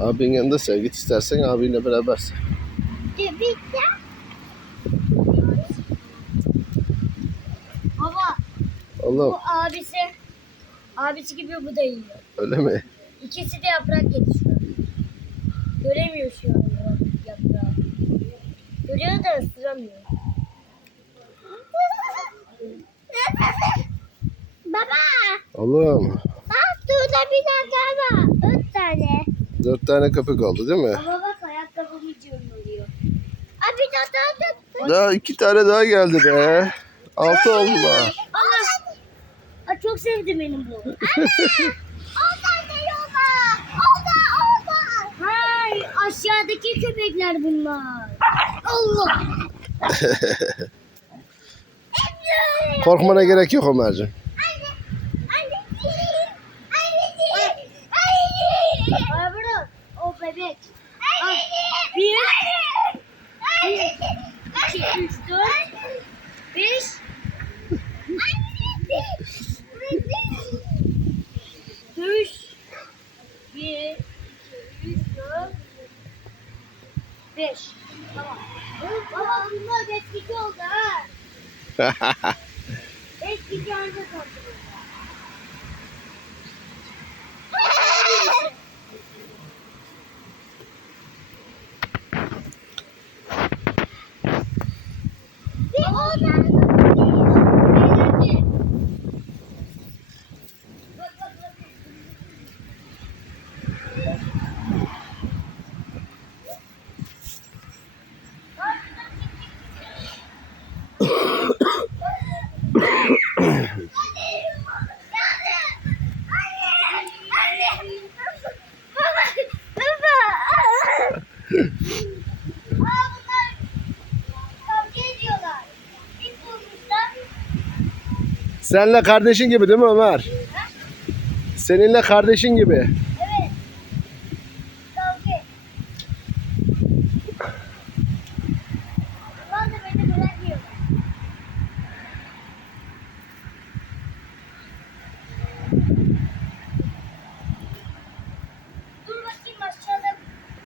Abinin yanında sev. Git istersen abinle beraber sev. Baba, Allah'ım. bu abisi gibi bu da yiyor. Öyle mi? İkisi de yaprak yedi şu an. Göremiyor şu an yaprağı. Görüyor da ısıramıyor. Baba, Oğlum. bak şurada bir tane var. 3 tane. 4 tane köpek oldu değil mi? Baba bak ayakkabımı cırmalıyor. Abi daha Daha 2 tane daha geldi be. 6 oldular. Aa, çok sevdim benim bu. Anne! Oradan geliyorlar. Oradan. Hay aşağıdaki köpekler bunlar. Allah. Korkmana gerek yok Ömerciğim. Ay bırak. O bebek. Al. 1 2 3 4 5 3 1 2 3 4 5 Tamam. Baba bunlar eski oldu ha. Eski anca kaldı. Seninle kardeşin gibi değil mi Ömer? Seninle kardeşin gibi.